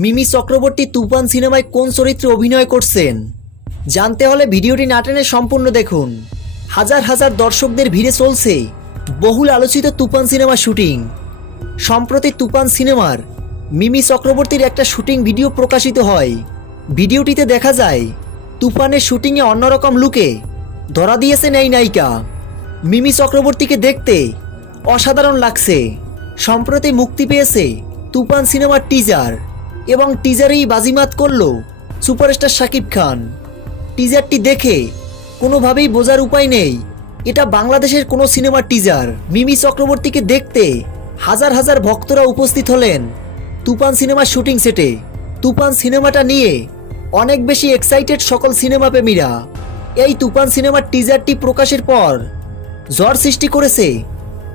মিমি চক্রবর্তী তুফান সিনেমায় কোন চরিত্রে অভিনয় করছেন? জানতে হলে ভিডিওটি না টেনে সম্পূর্ণ দেখুন। হাজার হাজার দর্শকদের ভিড়ে চলছে বহুল আলোচিত তুফান সিনেমা শুটিং। সম্প্রতি তুফান সিনেমার মিমি চক্রবর্তীর একটা শুটিং ভিডিও প্রকাশিত হয়। ভিডিওটিতে দেখা যায়, তুফানের শুটিংয়ে অন্যরকম লুকে ধরা দিয়েছেন এই নায়িকা। মিমি চক্রবর্তীকে দেখতে অসাধারণ লাগছে। সম্প্রতি মুক্তি পেয়েছে তুফান সিনেমার টিজার। এবং টিজারেই বাজিমাত করল সুপারস্টার শাকিব খান। টিজারটি দেখে কোনোভাবেই বোঝার উপায় নেই। এটা বাংলাদেশের কোনো সিনেমার টিজার। মিমি চক্রবর্তীকে দেখতে হাজার হাজার ভক্তরা উপস্থিত হলেন তুফান সিনেমার শুটিং সেটে। তুফান সিনেমাটা নিয়ে অনেক বেশি এক্সাইটেড সকল সিনেমা প্রেমীরা। এই তুফান সিনেমার টিজারটি প্রকাশের পর ঝড় সৃষ্টি করেছে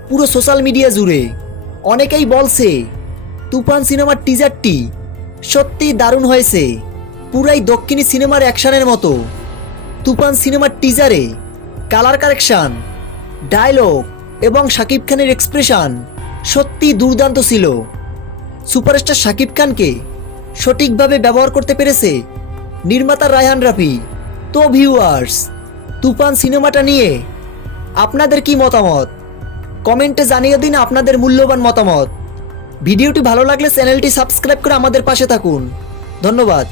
পুরো সোশ্যাল মিডিয়া জুড়ে। অনেকেই বলছে, তুফান সিনেমার টিজারটি সত্যি দারুণ হয়েছে। পুরাই দক্ষিণী সিনেমার অ্যাকশনের মতো। তুফান সিনেমার টিজারে কালার কারেকশন ডায়লগ এবং শাকিব খানের এক্সপ্রেশন সত্যি দুর্দান্ত ছিল। সুপারস্টার শাকিব খানকে সঠিকভাবে ব্যবহার করতে পেরেছে নির্মাতা রায়হান রাফি। তো ভিউয়ার্স তুফান সিনেমাটা নিয়ে আপনাদের কি মতামত? কমেন্টে জানিয়ে দিন আপনাদের মূল্যবান মতামত। ভিডিওটি ভালো লাগলে চ্যানেলটি সাবস্ক্রাইব করে আমাদের পাশে থাকুন। ধন্যবাদ।